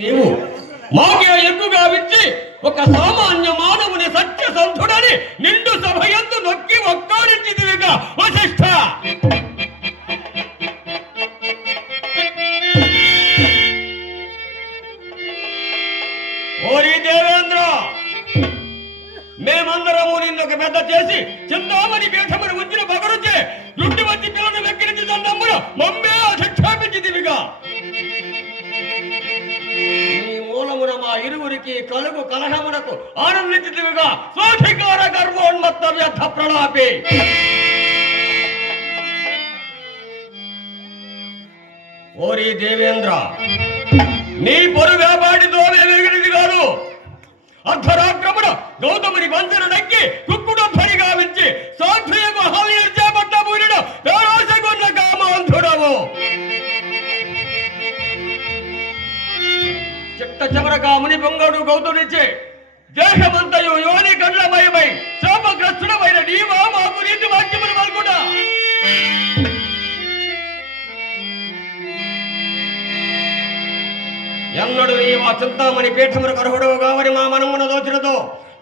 నీవు మాకే ఎక్కువగా విచ్చి ఒక సామాన్య మానవుని సత్యసంధుడని నిండు సభయందు నొక్కి ఒక్కాడించిదివిగా వశిష్ఠ. ఓరి దేవేంద్ర, మేమందరము నిన్నొక పెద్ద చేసి చింతామణి పీఠమును ఉంచిన పగరుచే దుడ్డు వచ్చి పిల్లను వెక్కిరించి తన్నమ్మును మమ్మే అధిక్షేపించిదివిగా. మా ఇరువురికి కలుగు కలహమునకు ఆనందించిదివిగా స్వాధికార గర్వోన్మత్త వ్యర్థ ప్రలాపి. ఓరి దేవేంద్ర, నీ పొరు వ్యాపారితో వెలిగినది కాదు. అర్ధరాత్రమున గౌతముని వంచన నక్కి కుక్కుడు ధ్వనిగా వించి సాధ్వీయకు హాని చేపట్ట పూరిడు పేరాశగున్న కామాంధుడవు. చిట్ట చివరగా ముని పొంగడు గౌతునిచ్చే దేశమంతయు యోని గండ్లమయమై శాపగ్రస్తుడమైన నీవా మాకు నీతి వాక్యములు పలుకుడా. ఎన్నడు నీవా చింతామణి పీఠమును కర్హుడవు కావని మా మనమున దోచినతో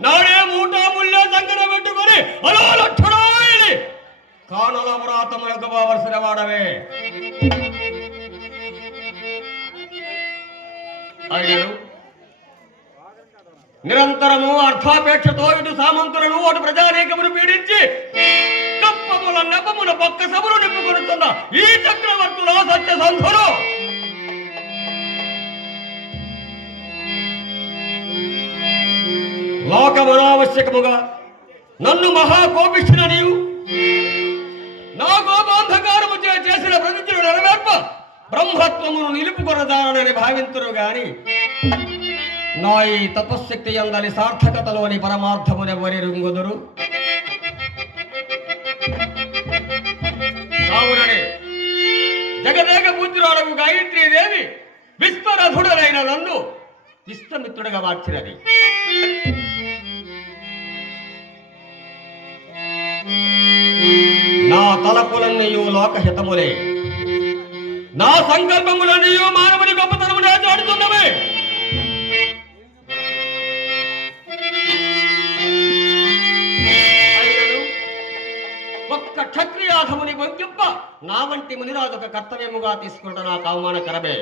నాడే మూటా ముళ్ళ సంకట పెట్టుకొని అలా లక్షణాయని కానలమరాతములకు బావలసిన వాడవే. నిరంతరము అర్థాపేక్షతో ఇటు సామంతులను అటు ప్రజానేకమును పీడించి కప్పముల నెపముల పక్క సభలు నింపుకొనుతున్న ఈ చక్రవర్తుల సత్యసంధులు లోకమనావశ్యకముగా నన్ను మహాకోపిష్ఠున నీవు నా కోపాంధకారము చేసిన ప్రతిజ్ఞను నెరవేర్ప బ్రహ్మత్వమును నిలుపుకొనదానని భావింతురు గాని నా ఈ తపశక్తి అందలి సార్థకతలోని పరమార్థమునెవరి రుంగుదురు. కావుననే జగదేక పూజ్యురాలకు గాయత్రీదేవి విశ్వరథుడనైన నన్ను విశ్వమిత్రుడిగా మార్చినది. నా తలపులన్నయు లోకహితములే, నా సంకల్పములన్నయు మానవుని గొప్పతనమునే చాటుతున్నవే. ఒక్క క్షత్రియాధముని వంకింప నా వంటి మునిరాజు ఒక కర్తవ్యముగా తీసుకుంటా నాకు అవమానకరమే.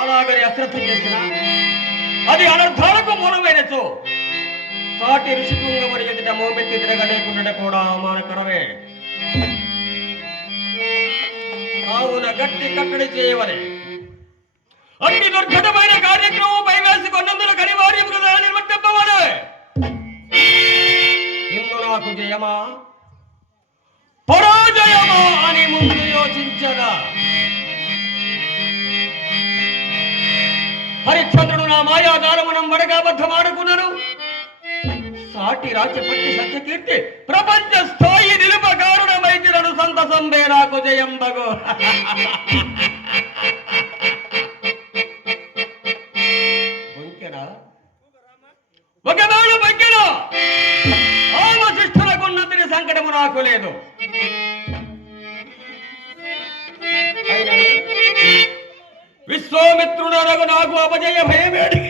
అలాగని అశ్రద్ధ చేసిన అది అనర్థాలకు మూలమైనచో సాటి ఋషికుంగముని ఎదుట మోమెత్తి తిరగలేకుండా కూడా అవమానకరమే. కావున గట్టి కట్టడి చేయవలే. అట్టి దుర్ఘటమైన కార్యక్రమం పైవేసుకున్నందున కనివార్యముగా దాన్ని నిర్వర్తింపవలే. ఇందు నాకు జయమా పరాజయమా అని ముందు యోచించగా హరిశ్చంద్రుడు నా మాయాదారమునం వడగాబద్ధమాడుకున్నాను. సాటి రాజ్యపట్టి సత్యకీర్తి ప్రపంచ స్థాయి నిలుపకారుడమైతినను సంతసంబే నాకు జయం బగు. ఒకవేళ బొంకెనా ఆవశిష్ఠులకున్నతిని సంకటము నాకు లేదు. విశ్వామిత్రుడనగు నాకు అపజయ భయమేడి.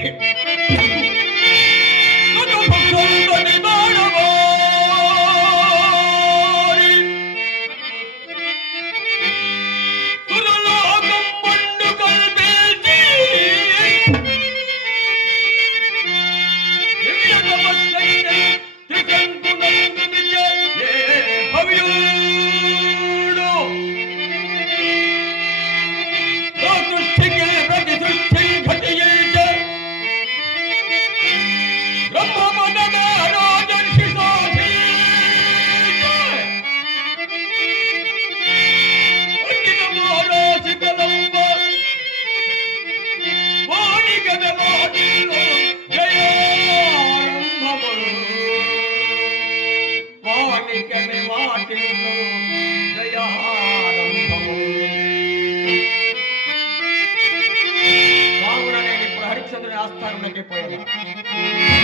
ఆస్థానంలోకి పోయాను.